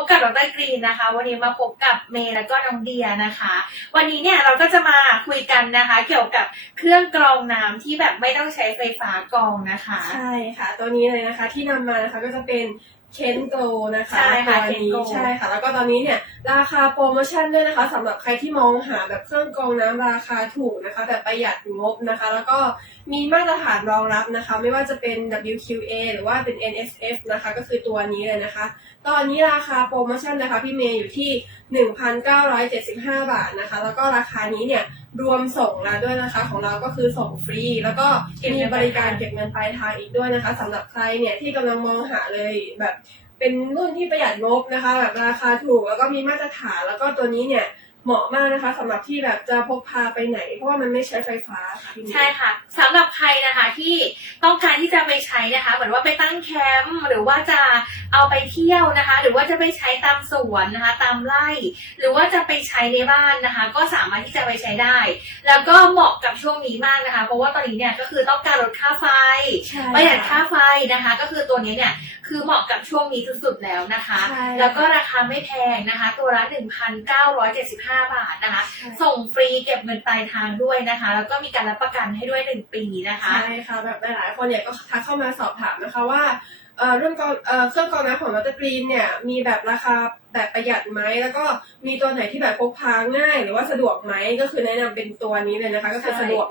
บกับดรกรีนนะคะ วันนี้มาพบกับเมย์และก็น้องเดียนะคะ วันนี้เนี่ยเราก็จะมาคุยกันนะคะ เกี่ยวกับเครื่องกรองน้ำที่แบบไม่ต้องใช้ไฟฟ้ากรองนะคะ ใช่ค่ะ ตัวนี้เลยนะคะที่นำมานะคะก็จะเป็นเคนโกนะคะใช่ค่ะตัวนี้ Kengo ใช่ค่ะ แล้วก็ตอนนี้เนี่ยราคาโปรโมชั่นด้วยนะคะสำหรับใครที่มองหาแบบเครื่องกรองน้ำราคาถูกนะคะ แบบประหยัดงบนะคะ แล้วก็มีมาตรฐานรองรับนะคะ ไม่ว่าจะเป็น WQA หรือว่าเป็น NSF นะคะ ก็คือตัวนี้เลยนะคะ ตอนนี้ราคาโปรโมชั่นนะคะ พี่เมย์อยู่ที่ 1,975 บาทนะคะ แล้วก็ราคานี้เนี่ย รวมส่งแล้วด้วยนะคะ ของเราก็คือส่งฟรี แล้วก็มีบริการเก็บเงินปลายทางอีกด้วยนะคะสำหรับใครเนี่ยที่กำลังมองหาเลยแบบเป็นรุ่นที่ประหยัดงบนะคะ แบบราคาถูกแล้วก็มีมาตรฐานแล้วก็ตัวนี้เนี่ย เหมาะมากนะคะสำหรับที่แบบจะพกพาไปไหน เพราะว่ามันไม่ใช้ไฟฟ้าค่ะพี่เมย์ใช่ค่ะสำหรับใครนะคะที่ต้องการที่จะไปใช้นะคะเหมือนว่าไปตั้งแคมป์หรือว่าจะเอาไปเที่ยวนะคะ หรือว่าจะไปใช้ตามสวนนะคะ ตามไร่ หรือว่าจะไปใช้ในบ้านนะคะ ก็สามารถที่จะไปใช้ได้ แล้วก็เหมาะกับช่วงนี้มากนะคะ เพราะว่าตอนนี้เนี่ยก็คือต้องการลดค่าไฟใช่ประหยัดค่าไฟนะคะ ก็คือตัวนี้เนี่ยคือเหมาะกับช่วงนี้สุดๆแล้วนะคะ ใช่ แล้วก็ราคาไม่แพงนะคะ ตัวละ1,975บาทนะคะใช่ส่งฟรีเก็บเงินปลายทางด้วยนะคะ แล้วก็มีการรับประกันให้ด้วย 1 ปีนะคะใช่ค่ะแบบหลายๆคนเนี่ยก็ทักเข้ามาสอบถามนะคะว่าเอ่อเรื่องกรองเอ่อเครื่องกรองน้ำของมัตเตอร์กรีนเนี่ยมีแบบราคาแบบประหยัดไหมแล้วก็มีตัวไหนที่แบบพกพาง่าย หรือว่าสะดวกไหมก็คือแนะนำเป็นตัวนี้เลยนะคะ ก็คือใช่สะดวก